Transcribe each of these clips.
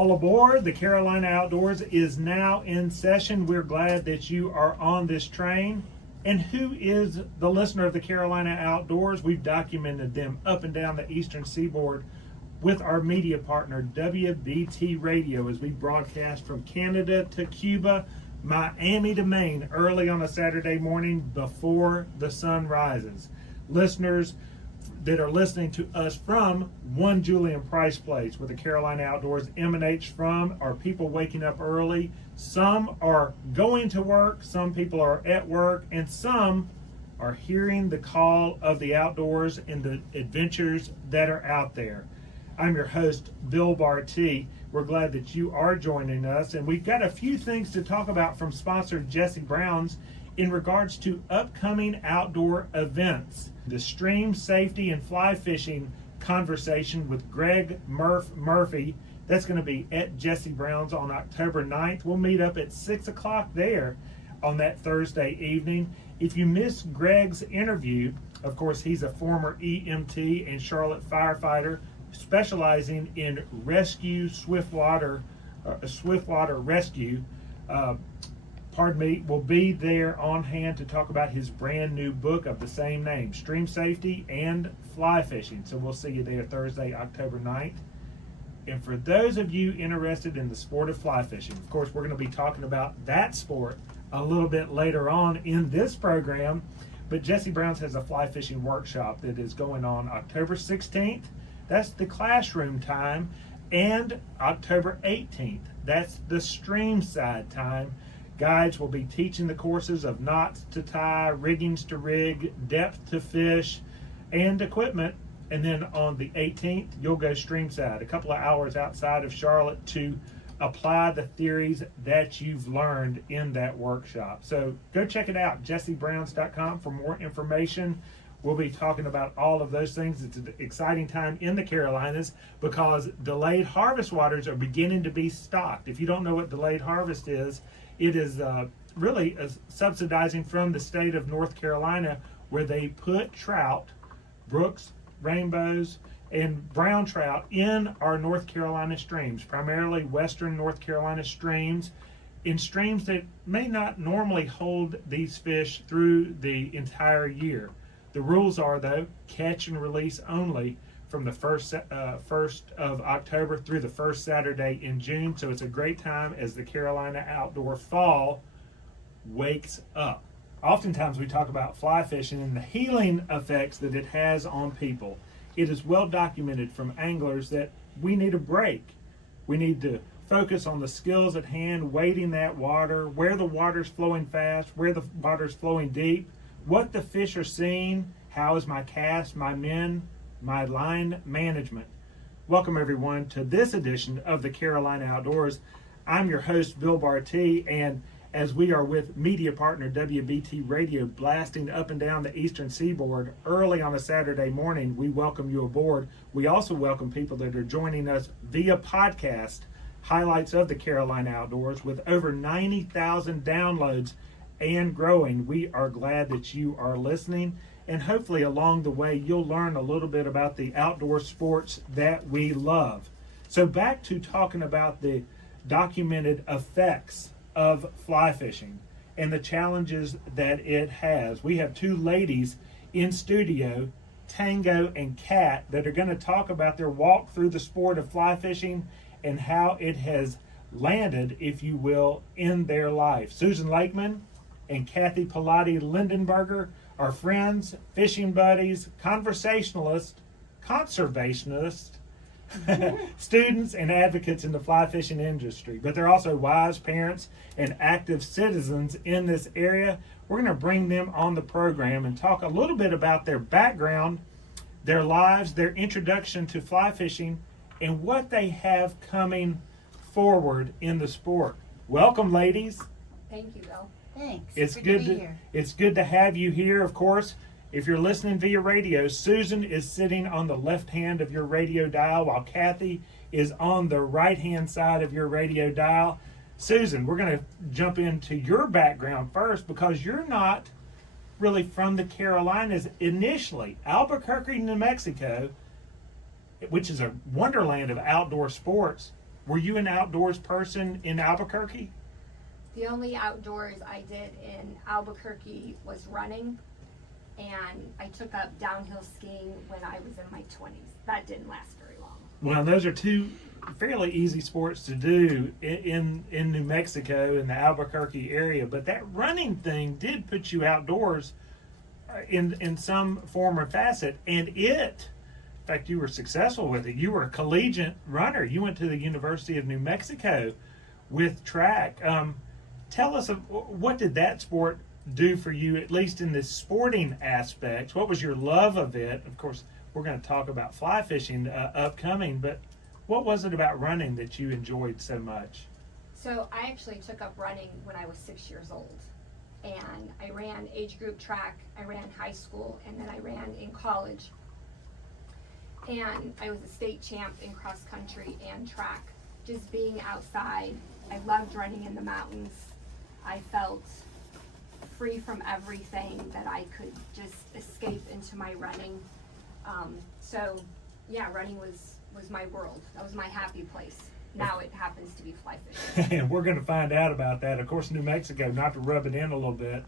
All aboard. The Carolina Outdoors is now in session. We're glad that you are on this train. And who is the listener of the Carolina Outdoors? We've documented them up and down the eastern seaboard with our media partner, WBT Radio, as we broadcast from Canada to Cuba, Miami to Maine, early on a Saturday morning before the sun rises. Listeners that are listening to us from One Julian Price Place, where the Carolina Outdoors emanates from, are people waking up early. Some are going to work, some people are at work, and some are hearing the call of the outdoors and the adventures that are out there. I'm your host, Bill Barty. We're glad that you are joining us, and we've got a few things to talk about from sponsor Jesse Brown's in regards to upcoming outdoor events. The stream safety and fly fishing conversation with Greg Murphy, that's going to be at Jesse Brown's on October 9th. We'll meet up at 6 o'clock there on that Thursday evening. If you missed Greg's interview, of course, he's a former EMT and Charlotte firefighter specializing in rescue, swiftwater rescue. Will be there on hand to talk about his brand new book of the same name, Stream Safety and Fly Fishing. So we'll see you there Thursday, October 9th. And for those of you interested in the sport of fly fishing, of course, we're going to be talking about that sport a little bit later on in this program. But Jesse Brown's has a fly fishing workshop that is going on October 16th. That's the classroom time. And October 18th. That's the stream side time. Guides will be teaching the courses of knots to tie, riggings to rig, depth to fish, and equipment. And then on the 18th, you'll go streamside, a couple of hours outside of Charlotte, to apply the theories that you've learned in that workshop. So go check it out, jessebrowns.com, for more information. We'll be talking about all of those things. It's an exciting time in the Carolinas because delayed harvest waters are beginning to be stocked. If you don't know what delayed harvest is, it is really subsidizing from the state of North Carolina, where they put trout, brooks, rainbows, and brown trout in our North Carolina streams, primarily western North Carolina streams, in streams that may not normally hold these fish through the entire year. The rules are, though, catch and release only from the 1st of October through the first Saturday in June. So it's a great time as the Carolina outdoor fall wakes up. Oftentimes we talk about fly fishing and the healing effects that it has on people. It is well documented from anglers that we need a break. We need to focus on the skills at hand, wading that water, where the water's flowing fast, where the water's flowing deep, what the fish are seeing, how is my cast, my men, my line management. Welcome everyone to this edition of the Carolina Outdoors. I'm your host, Bill Barty, and as we are with media partner WBT Radio blasting up and down the eastern seaboard early on a Saturday morning, we welcome you aboard. We also welcome people that are joining us via podcast, highlights of the Carolina Outdoors, with over 90,000 downloads and growing. We are glad that you are listening, and hopefully along the way you'll learn a little bit about the outdoor sports that we love. So back to talking about the documented effects of fly fishing and the challenges that it has. We have two ladies in studio, Tango and Kat, that are going to talk about their walk through the sport of fly fishing and how it has landed, if you will, in their life. Susan Lakeman and Kathy Pilotti Lindenberger are friends, fishing buddies, conversationalists, conservationists, students, and advocates in the fly fishing industry. But they're also wise parents and active citizens in this area. We're going to bring them on the program and talk a little bit about their background, their lives, their introduction to fly fishing, and what they have coming forward in the sport. Welcome, ladies. Thank you, Bill. Thanks. It's good good to be here. It's good to have you here. Of course, if you're listening via radio, Susan is sitting on the left hand of your radio dial, while Kathy is on the right hand side of your radio dial. Susan, we're going to jump into your background first, because you're not really from the Carolinas initially. Albuquerque, New Mexico, which is a wonderland of outdoor sports, Were you an outdoors person in Albuquerque? The only outdoors I did in Albuquerque was running, and I took up downhill skiing when I was in my 20s. That didn't last very long. Well, those are two fairly easy sports to do in New Mexico, in the Albuquerque area. But that running thing did put you outdoors in some form or facet, and in fact, you were successful with it. You were a collegiate runner. You went to the University of New Mexico with track. Tell us, what did that sport do for you, at least in the sporting aspects? What was your love of it? Of course, we're going to talk about fly fishing upcoming, but what was it about running that you enjoyed so much? So I actually took up running when I was 6 years old. And I ran age group track, I ran high school, and then I ran in college. And I was a state champ in cross country and track. Just being outside, I loved running in the mountains. I felt free from everything, that I could just escape into my running. So yeah, running was my world. That was my happy place. Now it happens to be fly fishing. And we're going to find out about that. Of course, New Mexico, not to rub it in a little bit,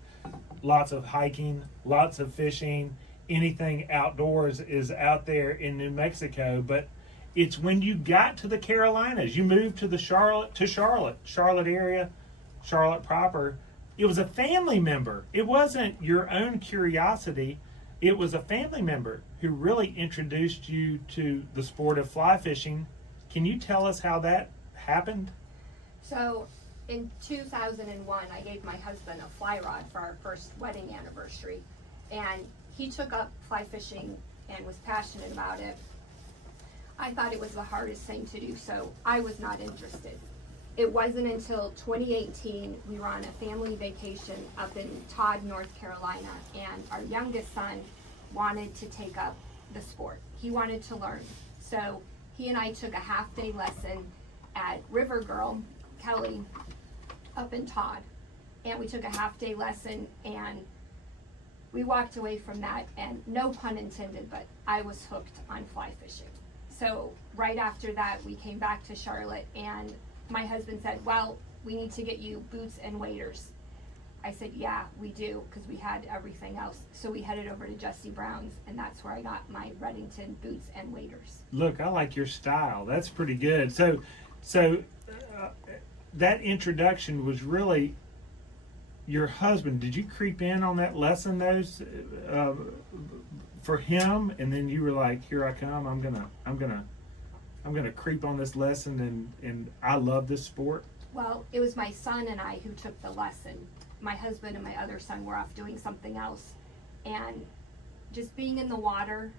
lots of hiking, lots of fishing, anything outdoors is out there in New Mexico. But it's when you got to the Carolinas, you moved to Charlotte area, Charlotte proper. It was a family member. It wasn't your own curiosity. It was a family member who really introduced you to the sport of fly fishing. Can you tell us how that happened? So in 2001, I gave my husband a fly rod for our first wedding anniversary. And he took up fly fishing and was passionate about it. I thought it was the hardest thing to do, so I was not interested. It wasn't until 2018 we were on a family vacation up in Todd, North Carolina, and our youngest son wanted to take up the sport. He wanted to learn. So he and I took a half-day lesson at River Girl, Kelly, up in Todd. And we took a half-day lesson, and we walked away from that, and no pun intended, but I was hooked on fly fishing. So right after that, we came back to Charlotte, and my husband said, well, we need to get you boots and waders. I said, yeah, we do, because we had everything else. So we headed over to Jesse Brown's, and that's where I got my Redington boots and waders. Look, I like your style. That's pretty good. So that introduction was really your husband. Did you creep in on that lesson, those for him, and then you were like, here I come. I'm gonna creep on this lesson, and I love this sport. Well, it was my son and I who took the lesson. My husband and my other son were off doing something else, and just being in the water,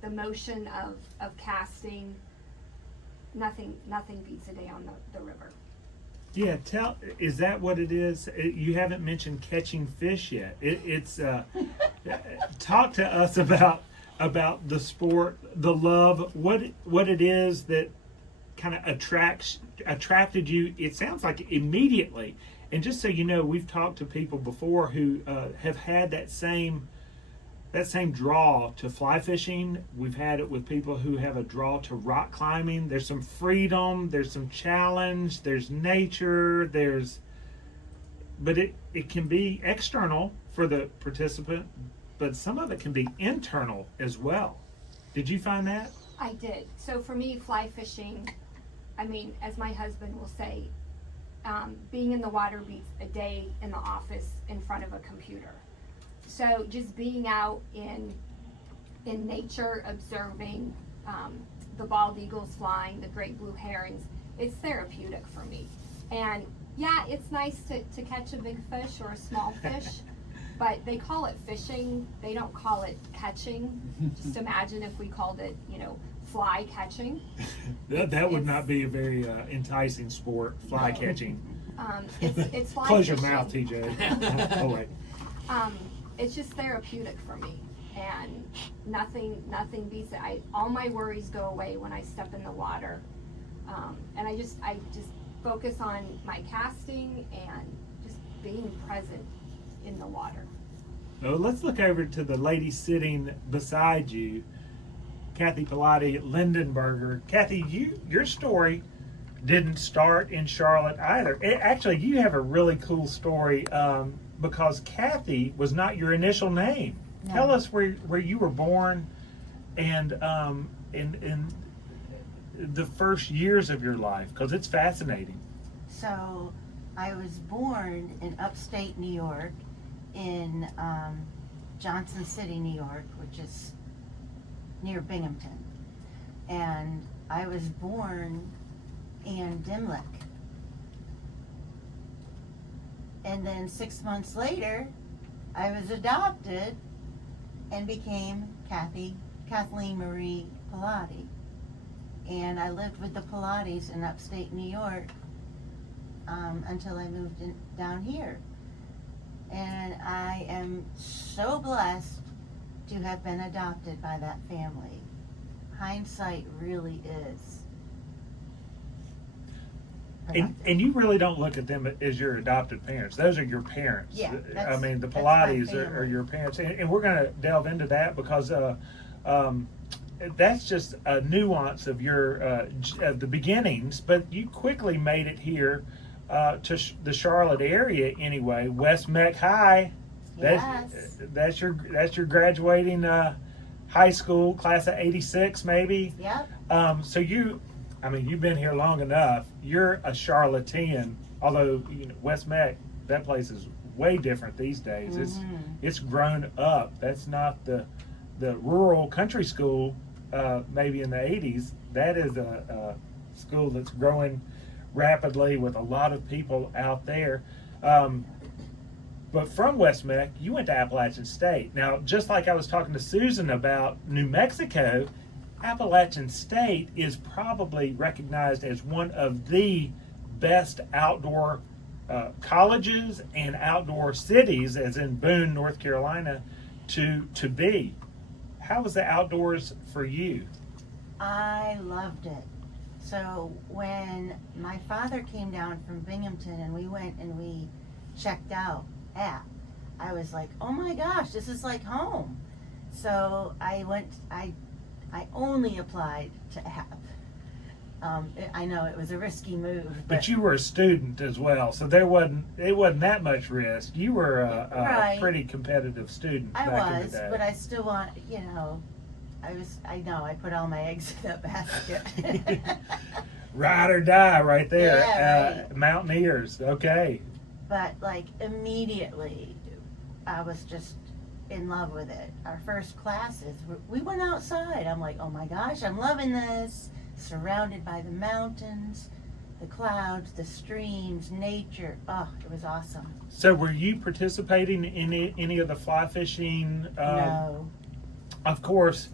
the motion of casting, nothing beats a day on the river. Yeah, is that what it is? You haven't mentioned catching fish yet. It's talk to us about the sport, the love, what it is that kind of attracted you. It sounds like immediately. And just so you know, we've talked to people before who have had that same draw to fly fishing. We've had it with people who have a draw to rock climbing. There's some freedom, there's some challenge, there's nature, but it can be external for the participant, but some of it can be internal as well. Did you find that? I did. So for me, fly fishing, I mean, as my husband will say, being in the water beats a day in the office in front of a computer. So just being out in nature, observing the bald eagles flying, the great blue herons, it's therapeutic for me. And yeah, it's nice to catch a big fish or a small fish, but they call it fishing. They don't call it catching. Just imagine if we called it, fly catching. that would not be a very enticing sport, fly catching. It's fly Close fishing. your mouth, TJ. Oh, wait. It's just therapeutic for me, and nothing beats it. All my worries go away when I step in the water, and I just focus on my casting and just being present in the water. Well, let's look over to the lady sitting beside you. Kathy Pilotti, Lindenberger. Kathy, your story didn't start in Charlotte either. Actually, you have a really cool story because Kathy was not your initial name. No. Tell us where you were born and in the first years of your life, because it's fascinating. So I was born in upstate New York in Johnson City, New York, which is near Binghamton. And I was born in Dimlick. And then 6 months later, I was adopted and became Kathleen Marie Pilotti. And I lived with the Pilottis in upstate New York until I moved down here. And I am so blessed to have been adopted by that family. Hindsight really is. And you really don't look at them as your adopted parents. Those are your parents. Yeah, I mean, the that's my Pilottis are family. your parents. And we're going to delve into that because that's just a nuance of your the beginnings. But you quickly made it here to the Charlotte area anyway. West Meck High. Yes. That's your graduating high school class of '86 maybe. Yep. So you've been here long enough. You're a Charlottean, although West Meck, that place is way different these days. It's grown up. That's not the rural country school maybe in the '80s. That is a school that's growing rapidly with a lot of people out there. But from West Meck, you went to Appalachian State. Now, just like I was talking to Susan about New Mexico, Appalachian State is probably recognized as one of the best outdoor colleges and outdoor cities, as in Boone, North Carolina, to be. How was the outdoors for you? I loved it. So when my father came down from Binghamton and we went and we checked out App, I was like, oh my gosh, this is like home. So I only applied to App. I know it was a risky move, but you were a student as well, so it wasn't that much risk. You were a Right. pretty competitive student I back in the was, day. but I still want, I put all my eggs in that basket. Ride or die right there. Yeah, right. Mountaineers, okay. But like immediately, I was just in love with it. Our first classes, we went outside. I'm like, oh my gosh, I'm loving this. Surrounded by the mountains, the clouds, the streams, nature. Oh, it was awesome. So were you participating in any of the fly fishing? No. Of course,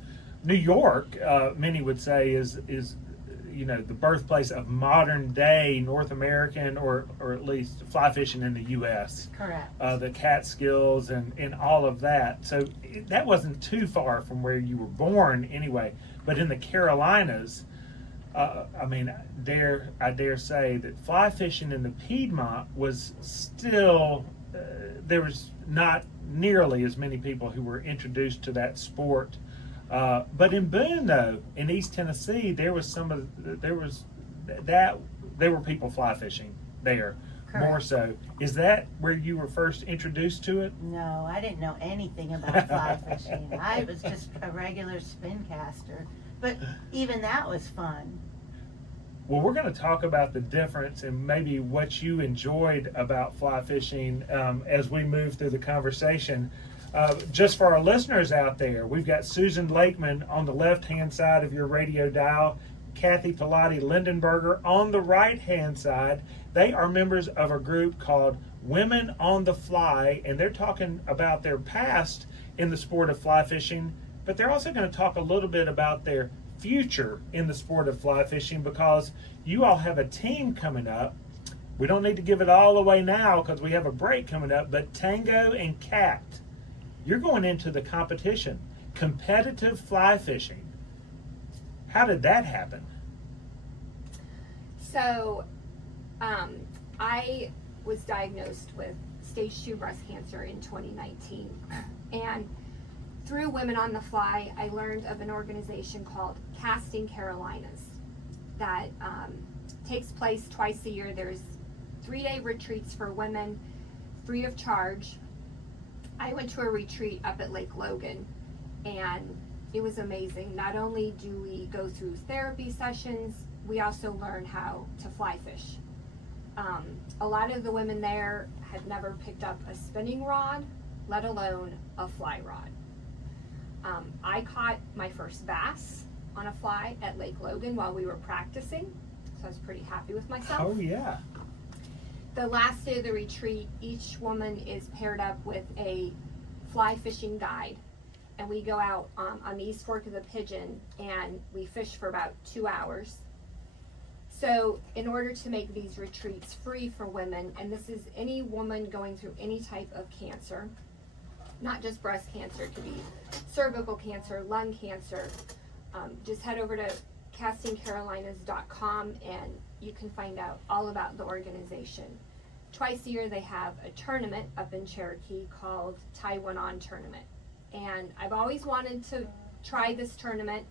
New York, many would say is the birthplace of modern day North American or at least fly fishing in the U.S. Correct. The Catskills and all of that. So that wasn't too far from where you were born anyway. But in the Carolinas, I dare say that fly fishing in the Piedmont was still, there was not nearly as many people who were introduced to that sport. But in Boone, though, in East Tennessee, there were people fly fishing there. Correct. More so. Is that where you were first introduced to it? No, I didn't know anything about fly fishing. I was just a regular spin caster. But even that was fun. Well, we're going to talk about the difference and maybe what you enjoyed about fly fishing as we move through the conversation. Just for our listeners out there, we've got Susan Lakeman on the left-hand side of your radio dial, Kathy Pilotti Lindenberger on the right-hand side. They are members of a group called Women on the Fly, and they're talking about their past in the sport of fly fishing, but they're also going to talk a little bit about their future in the sport of fly fishing because you all have a team coming up. We don't need to give it all away now because we have a break coming up, but Tango and Kat, you're going into the competition, competitive fly fishing. How did that happen? So, I was diagnosed with stage 2 breast cancer in 2019, and through Women on the Fly, I learned of an organization called Casting Carolinas that takes place twice a year. There's 3-day retreats for women, free of charge. I went to a retreat up at Lake Logan, and it was amazing. Not only do we go through therapy sessions, we also learn how to fly fish. A lot of the women there had never picked up a spinning rod, let alone a fly rod. I caught my first bass on a fly at Lake Logan while we were practicing, so I was pretty happy with myself. Oh, yeah. The last day of the retreat, each woman is paired up with a fly fishing guide, and we go out on the East Fork of the Pigeon, and we fish for about 2 hours. So in order to make these retreats free for women, and this is any woman going through any type of cancer, not just breast cancer, it could be cervical cancer, lung cancer, just head over to castingcarolinas.com and you can find out all about the organization. Twice a year they have a tournament up in Cherokee called Taiwan On Tournament. And I've always wanted to try this tournament,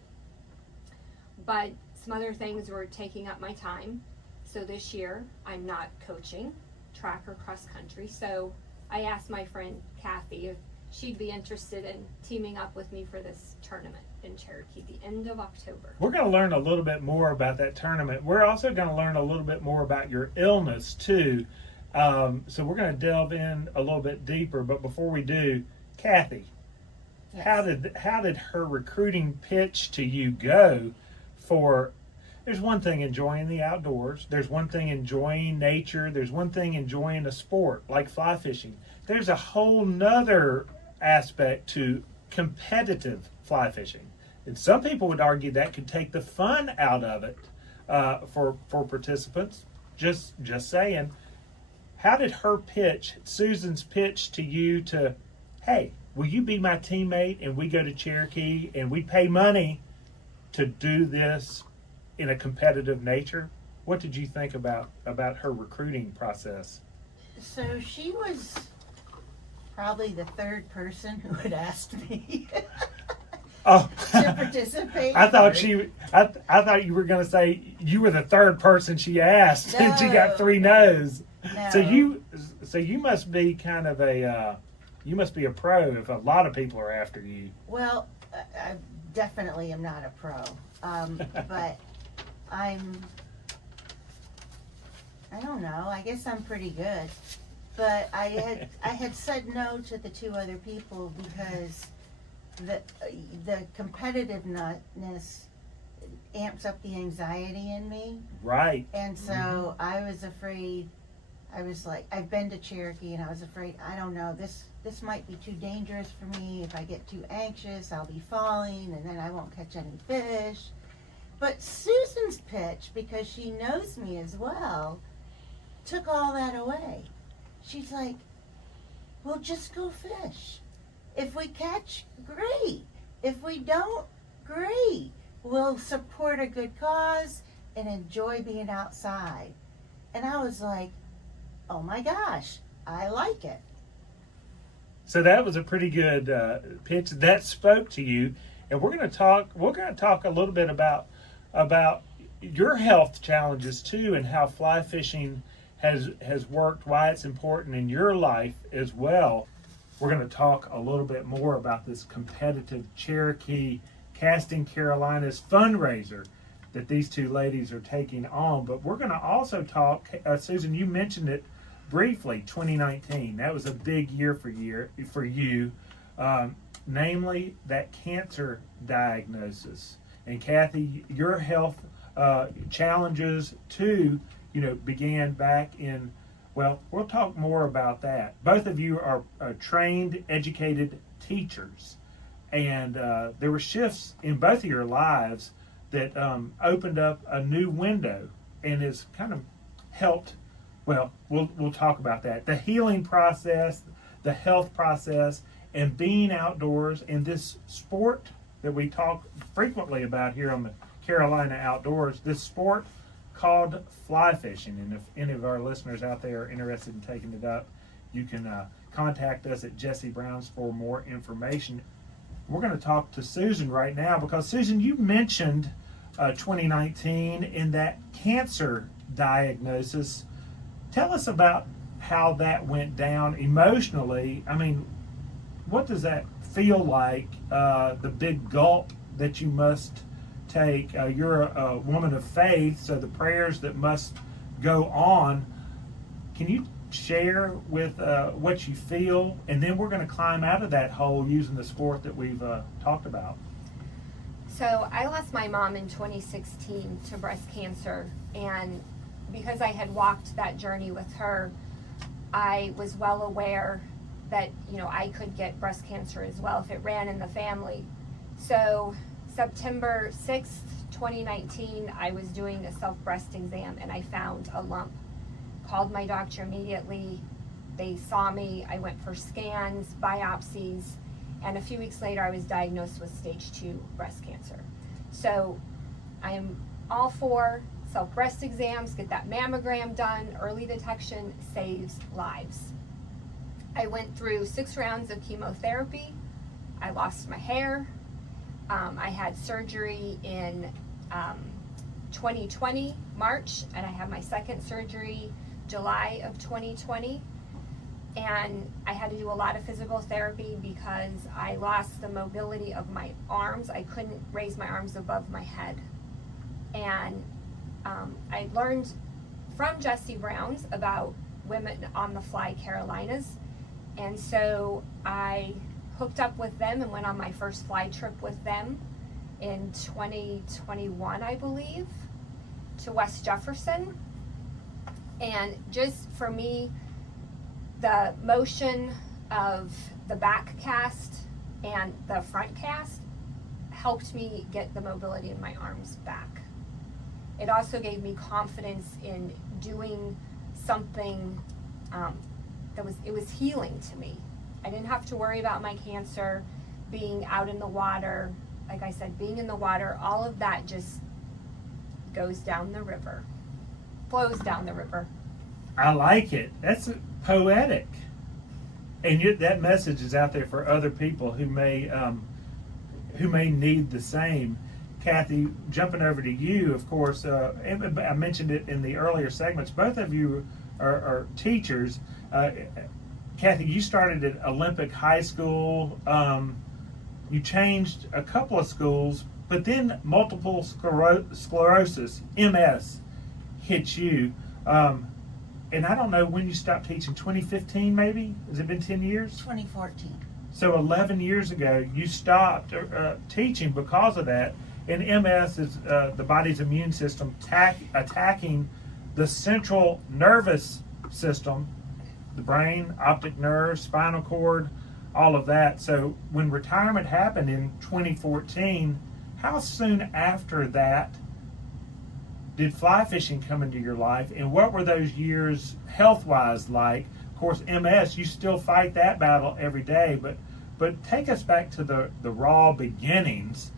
but some other things were taking up my time. So this year I'm not coaching track or cross country. So I asked my friend Kathy if she'd be interested in teaming up with me for this tournament in Cherokee, the end of October. We're going to learn a little bit more about that tournament. We're also going to learn a little bit more about your illness too. So we're going to delve in a little bit deeper. But before we do, Kathy, Yes. how did her recruiting pitch to you go? For there's one thing enjoying the outdoors. There's one thing enjoying nature. There's one thing enjoying a sport like fly fishing. There's a whole nother aspect to competitive fly fishing. And some people would argue that could take the fun out of it for participants. Just saying. How did her pitch, Susan's pitch to you to, hey, will you be my teammate and we go to Cherokee and we pay money to do this in a competitive nature? What did you think about her recruiting process? So she was probably the third person who had asked me Oh, to participate. I thought I thought you were going to say you were the third person she asked, and she got 3 no's. No. So you must be kind of you must be a pro if a lot of people are after you. Well, I definitely am not a pro, but I don't know. I guess I'm pretty good. But I had said no to the 2 other people because the competitiveness amps up the anxiety in me. Right. And so I was afraid. I was like, I've been to Cherokee, and I was afraid, I don't know, this might be too dangerous for me. If I get too anxious, I'll be falling, and then I won't catch any fish. But Susan's pitch, because she knows me as well, took all that away. She's like, well, just go fish. If we catch, great. If we don't, great. We'll support a good cause and enjoy being outside. And I was like, oh my gosh, I like it. So that was a pretty good pitch that spoke to you, and we're going to talk a little bit about your health challenges too, and how fly fishing has worked, why it's important in your life as well. We're going to talk a little bit more about this competitive Cherokee Casting Carolinas fundraiser that these 2 ladies are taking on. But we're going to also talk, Susan, you mentioned it briefly, 2019. That was a big year for you, namely that cancer diagnosis. And Kathy, your health challenges too, began back in, well, we'll talk more about that. Both of you are trained, educated teachers. And there were shifts in both of your lives that opened up a new window and has kind of helped. Well, we'll talk about that. The healing process, the health process, and being outdoors in this sport that we talk frequently about here on the Carolina Outdoors, this sport called fly fishing. And if any of our listeners out there are interested in taking it up, you can contact us at Jesse Brown's for more information. we're going to talk to Susan right now, because Susan, you mentioned 2019 in that cancer diagnosis. Tell us about how that went down emotionally. I mean, what does that feel like, the big gulp that you must take? You're a woman of faith, so the prayers that must go on. Can you share with what you feel, and then we're going to climb out of that hole using the sport that we've talked about. So I lost my mom in 2016 to breast cancer, and because I had walked that journey with her, I was well aware that, you know, I could get breast cancer as well if it ran in the family. So September 6th, 2019, I was doing a self-breast exam and I found a lump. Called my doctor immediately. They saw me. I went for scans, biopsies, and a few weeks later I was diagnosed with stage 2 breast cancer. So I am all for self-breast exams. Get that mammogram done. Early detection saves lives. I went through 6 rounds of chemotherapy. I lost my hair. I had surgery in 2020, March, and I had my second surgery July of 2020. And I had to do a lot of physical therapy because I lost the mobility of my arms. I couldn't raise my arms above my head. And I learned from Jesse Brown's about Women on the Fly Carolinas. And so I hooked up with them and went on my first fly trip with them in 2021, I believe, to West Jefferson. And just for me, the motion of the back cast and the front cast helped me get the mobility in my arms back. It also gave me confidence in doing something it was healing to me. I didn't have to worry about my cancer, being out in the water. Like I said, being in the water, all of that just goes down the river, flows down the river. I like it. That's poetic. And that message is out there for other people who may need the same. Kathy, jumping over to you, of course, I mentioned it in the earlier segments. Both of you are teachers. Kathy, you started at Olympic High School. You changed a couple of schools, but then multiple sclerosis, MS, hit you. And I don't know when you stopped teaching, 2015 maybe? Has it been 10 years? 2014. So 11 years ago, you stopped teaching because of that. And MS is the body's immune system attacking the central nervous system, the brain, optic nerve, spinal cord, all of that. So when retirement happened in 2014, how soon after that did fly fishing come into your life, and what were those years health-wise like? Of course, MS, you still fight that battle every day, but take us back to the raw beginnings,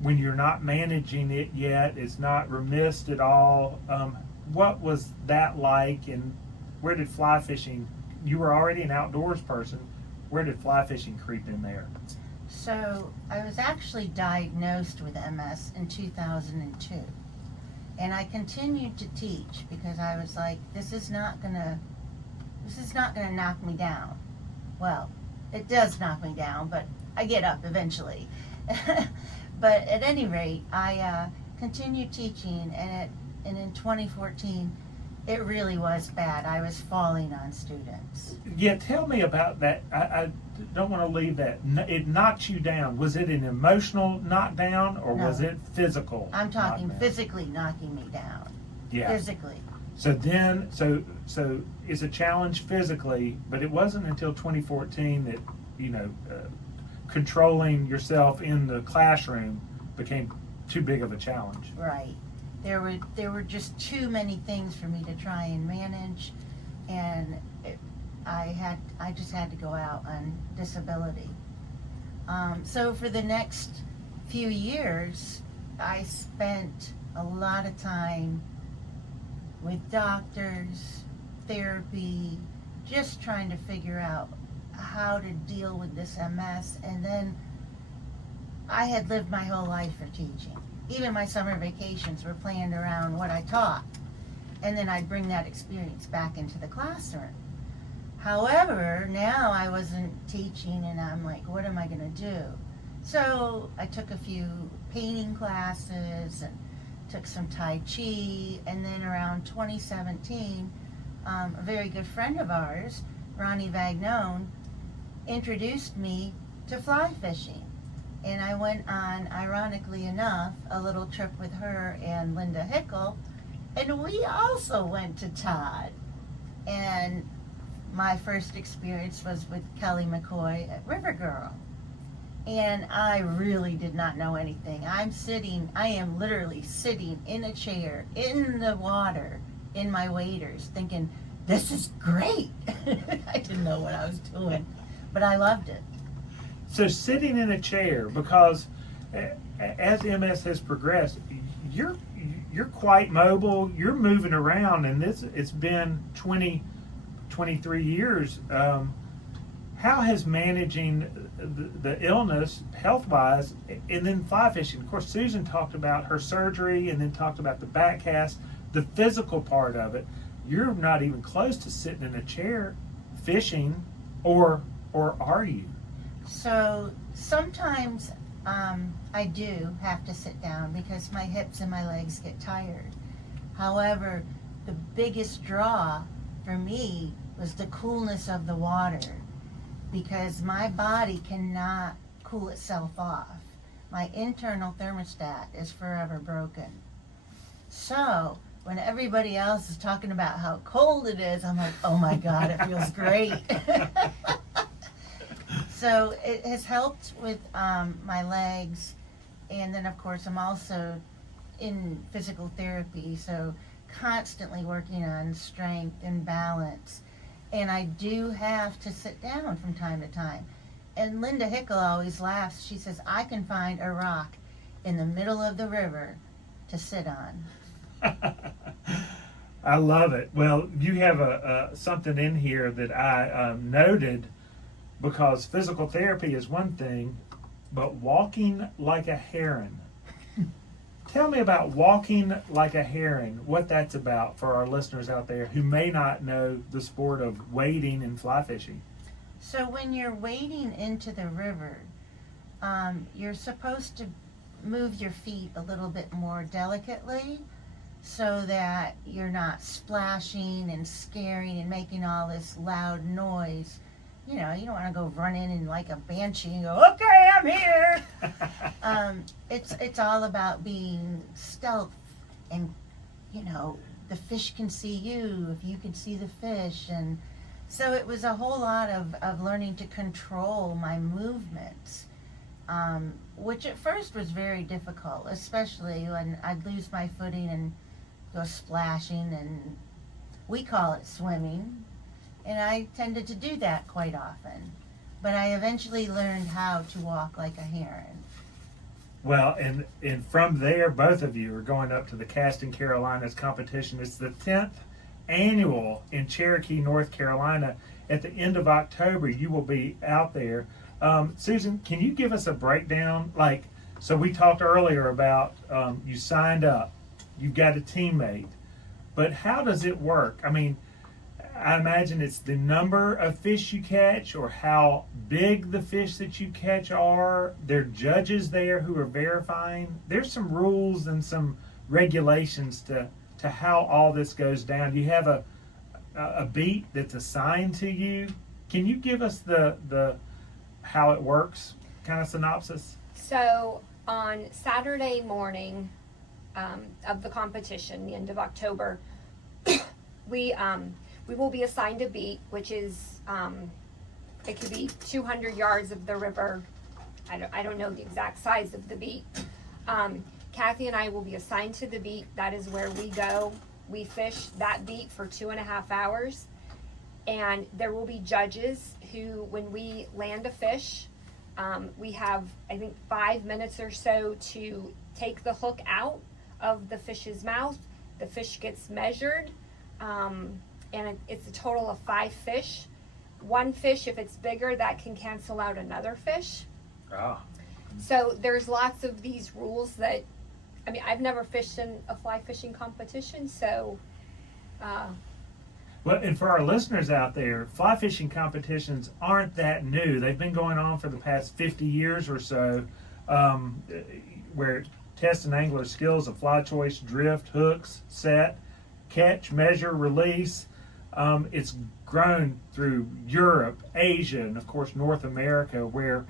when you're not managing it yet, it's not remissed at all. What was that like, and where did fly fishing, you were already an outdoors person, where did fly fishing creep in there? So I was actually diagnosed with MS in 2002. And I continued to teach because I was like, this is not gonna knock me down. Well, it does knock me down, but I get up eventually. But at any rate, I continued teaching, and in 2014, it really was bad. I was falling on students. Yeah, tell me about that. I don't want to leave that. It knocked you down. Was it an emotional knockdown, or No. was it physical? I'm talking knockdown? physically knocking me down. Yeah. Physically. So then, so it's a challenge physically, but it wasn't until 2014 that, controlling yourself in the classroom became too big of a challenge. Right. There were just too many things for me to try and manage, and I just had to go out on disability. So for the next few years, I spent a lot of time with doctors, therapy, just trying to figure out how to deal with this MS. And then I had lived my whole life for teaching. Even my summer vacations were planned around what I taught. And then I'd bring that experience back into the classroom. However, now I wasn't teaching, and I'm like, what am I going to do? So I took a few painting classes and took some Tai Chi, and then around 2017, a very good friend of ours, Ronnie Vagnone, introduced me to fly fishing. And I went on, ironically enough, a little trip with her and Linda Hickle, and we also went to Todd. And my first experience was with Kelly McCoy at River Girl. And I really did not know anything. I am literally sitting in a chair in the water in my waders thinking, this is great. I didn't know what I was doing, but I loved it. So sitting in a chair, because as MS has progressed, you're quite mobile. You're moving around, and it's been 23 years. How has managing the illness health-wise, and then fly fishing? Of course, Susan talked about her surgery, and then talked about the back cast, the physical part of it. You're not even close to sitting in a chair fishing, or are you? So sometimes I do have to sit down because my hips and my legs get tired. However, the biggest draw for me was the coolness of the water, because my body cannot cool itself off. My internal thermostat is forever broken. So when everybody else is talking about how cold it is, I'm like, oh my God, it feels great. So it has helped with my legs. And then of course I'm also in physical therapy, so constantly working on strength and balance. And I do have to sit down from time to time. And Linda Hickle always laughs. She says, I can find a rock in the middle of the river to sit on. I love it. Well, you have something in here that I noted, because physical therapy is one thing, but walking like a heron. Tell me about walking like a heron, what that's about for our listeners out there who may not know the sport of wading and fly fishing. So when you're wading into the river, you're supposed to move your feet a little bit more delicately so that you're not splashing and scaring and making all this loud noise. You know, you don't want to go run in like a banshee and go, okay, I'm here. It's all about being stealth, and, you know, the fish can see you if you can see the fish. And so it was a whole lot of learning to control my movements, which at first was very difficult, especially when I'd lose my footing and go splashing, and we call it swimming. And I tended to do that quite often. But I eventually learned how to walk like a heron. Well, and from there, both of you are going up to the Casting Carolinas competition. It's the 10th annual in Cherokee, North Carolina. At the end of October, you will be out there. Susan, can you give us a breakdown? So we talked earlier about you signed up, you've got a teammate, but how does it work? I mean, I imagine it's the number of fish you catch, or how big the fish that you catch are. There are judges there who are verifying. There's some rules and some regulations to how all this goes down. You have a beat that's assigned to you. Can you give us the how it works, kind of synopsis? So on Saturday morning of the competition, the end of October, we will be assigned a beat, which is, it could be 200 yards of the river. I don't know the exact size of the beat. Kathy and I will be assigned to the beat. That is where we go. We fish that beat for 2.5 hours. And there will be judges who, when we land a fish, we have, I think, 5 minutes or so to take the hook out of the fish's mouth. The fish gets measured. And it's a total of 5 fish. one fish, if it's bigger, that can cancel out another fish. Ah. So there's lots of these rules that, I mean, I've never fished in a fly fishing competition, so. Well, and for our listeners out there, fly fishing competitions aren't that new. They've been going on for the past 50 years or so, where test and angler skills of fly choice, drift, hooks, set, catch, measure, release. It's grown through Europe, Asia, and of course North America, where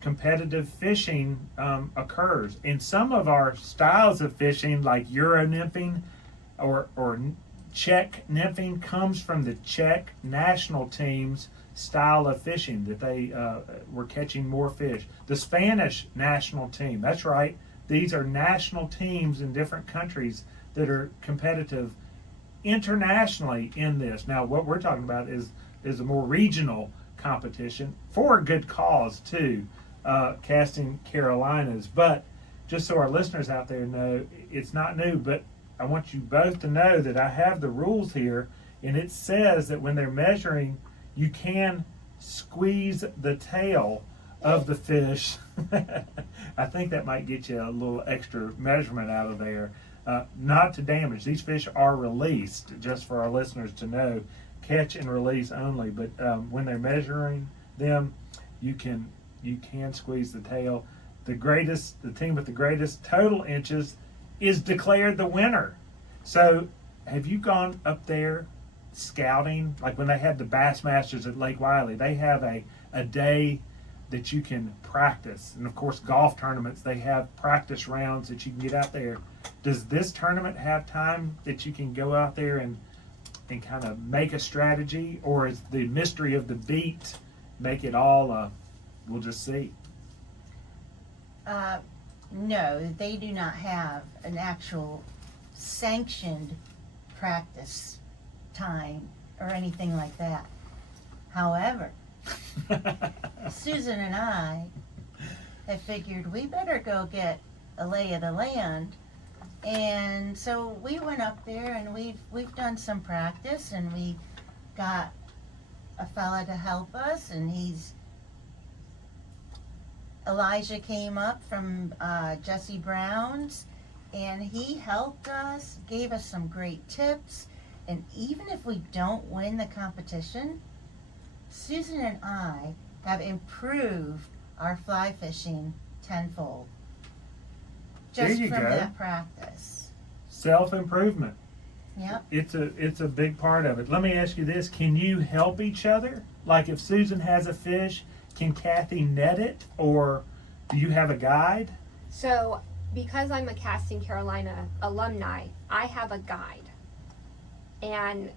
competitive fishing occurs. In some of our styles of fishing, like Euro nymphing or Czech nymphing, comes from the Czech national team's style of fishing, that they were catching more fish. The Spanish national team, that's right, these are national teams in different countries that are competitive internationally in this. Now, what we're talking about is a more regional competition for a good cause too, casting Carolinas. But just so our listeners out there know, it's not new, but I want you both to know that I have the rules here, and it says that when they're measuring, you can squeeze the tail of the fish. I think that might get you a little extra measurement out of there. Not to damage. These fish are released, just for our listeners to know, catch and release only. But when they're measuring them, you can squeeze the tail. The team with the greatest total inches is declared the winner. So, have you gone up there scouting? Like when they had the Bass Masters at Lake Wiley, they have a day that you can practice. And of course, golf tournaments, they have practice rounds that you can get out there. Does this tournament have time that you can go out there and kind of make a strategy? Or is the mystery of the beat make it all, we'll just see? No, they do not have an actual sanctioned practice time or anything like that. However, Susan and I have figured we better go get a lay of the land, and so we went up there and we've done some practice, and we got a fella to help us, and Elijah came up from Jesse Brown's, and he helped us, gave us some great tips, and even if we don't win the competition, Susan and I have improved our fly fishing tenfold just There you from go. that practice. Self-improvement. Yep. It's a big part of it. Let me ask you this. Can you help each other? Like if Susan has a fish, can Kathy net it, or do you have a guide? So, because I'm a Casting Carolina alumni, I have a guide. And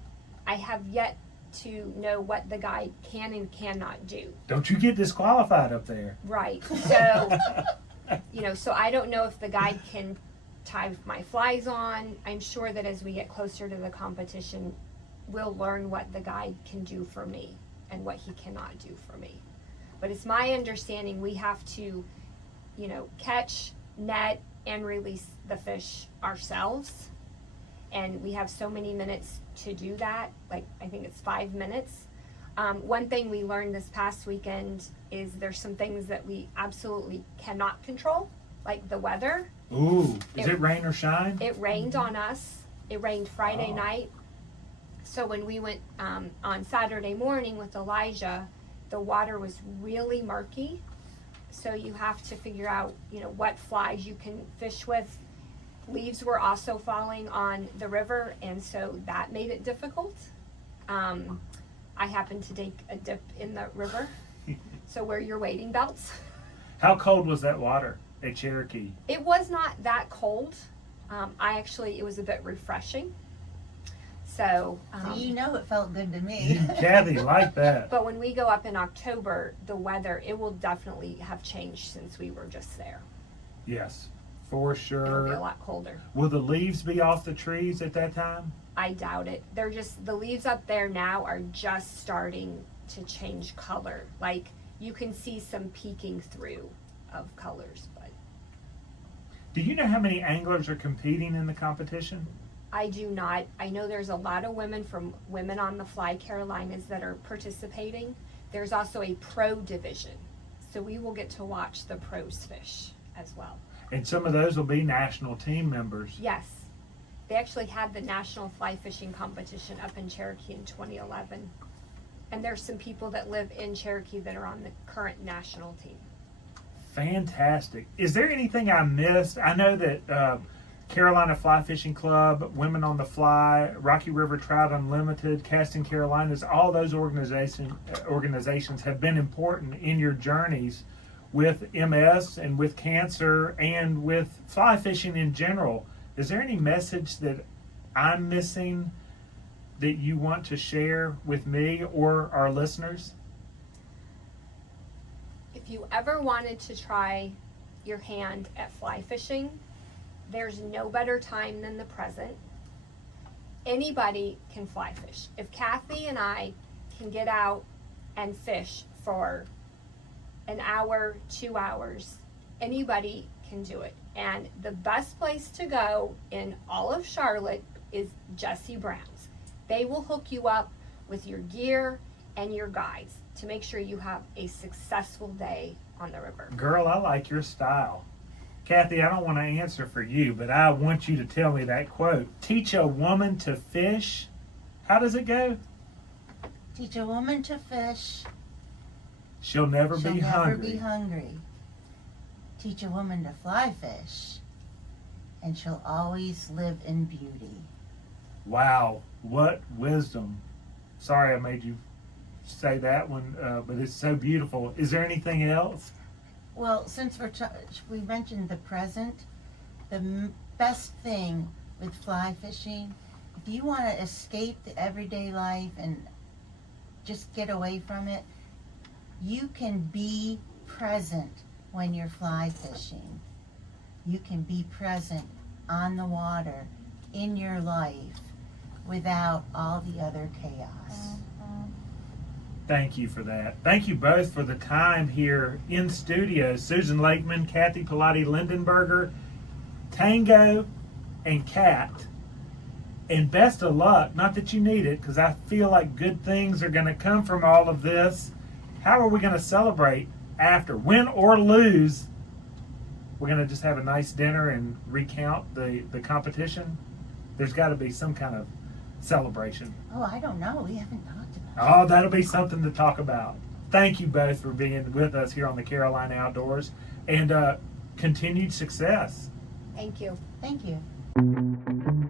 I have yet to know what the guide can and cannot do. Don't you get disqualified up there. Right. So, so I don't know if the guide can tie my flies on. I'm sure that as we get closer to the competition, we'll learn what the guide can do for me and what he cannot do for me. But it's my understanding we have to, catch, net, and release the fish ourselves. And we have so many minutes to do that. Like, I think it's 5 minutes. One thing we learned this past weekend is there's some things that we absolutely cannot control, like the weather. Ooh, is it rain or shine? It rained on us. It rained Friday night. So when we went on Saturday morning with Elijah, the water was really murky. So you have to figure out, what flies you can fish with. Leaves were also falling on the river, and so that made it difficult. I happened to take a dip in the river, so wear your wading belts. How cold was that water at Cherokee? It was not that cold. It was a bit refreshing. So, it felt good to me. Kathy liked that. But when we go up in October, the weather, it will definitely have changed since we were just there. Yes, for It'll be a sure. lot colder. Will the leaves be off the trees at that time? I doubt it. The leaves up there now are just starting to change color. Like, you can see some peeking through of colors, but Do you know how many anglers are competing in the competition? I do not. I know there's a lot of women from Women on the Fly Carolinas that are participating. There's also a pro division, so we will get to watch the pros fish as well. And some of those will be national team members. Yes. They actually had the National Fly Fishing Competition up in Cherokee in 2011. And there's some people that live in Cherokee that are on the current national team. Fantastic. Is there anything I missed? I know that Carolina Fly Fishing Club, Women on the Fly, Rocky River Trout Unlimited, Casting Carolinas, all those organizations have been important in your journeys with MS and with cancer and with fly fishing in general. Is there any message that I'm missing that you want to share with me or our listeners? If you ever wanted to try your hand at fly fishing, there's no better time than the present. Anybody can fly fish. If Kathy and I can get out and fish for an hour, 2 hours, anybody can do it. And the best place to go in all of Charlotte is Jesse Brown's. They will hook you up with your gear and your guides to make sure you have a successful day on the river. Girl, I like your style. Kathy, I don't want to answer for you, but I want you to tell me that quote. Teach a woman to fish. How does it go? Teach a woman to fish. She'll never She'll be never hungry. be hungry. Teach a woman to fly fish, and she'll always live in beauty. Wow, what wisdom. Sorry I made you say that one, but it's so beautiful. Is there anything else? Well, since we mentioned the present, the best thing with fly fishing, if you want to escape the everyday life and just get away from it, you can be present when you're fly fishing. You can be present on the water in your life without all the other chaos. Thank you for that. Thank you both for the time here in studio. Susan Lakeman, Kathy Pilotti, Lindenberger, Tango and Kat. And best of luck. Not that you need it, because I feel like good things are going to come from all of this. How are we going to celebrate after? Win or lose, we're going to just have a nice dinner and recount the competition? There's got to be some kind of celebration. Oh, I don't know. We haven't talked about it. Oh, that'll be something to talk about. Thank you both for being with us here on the Carolina Outdoors, and continued success. Thank you. Thank you.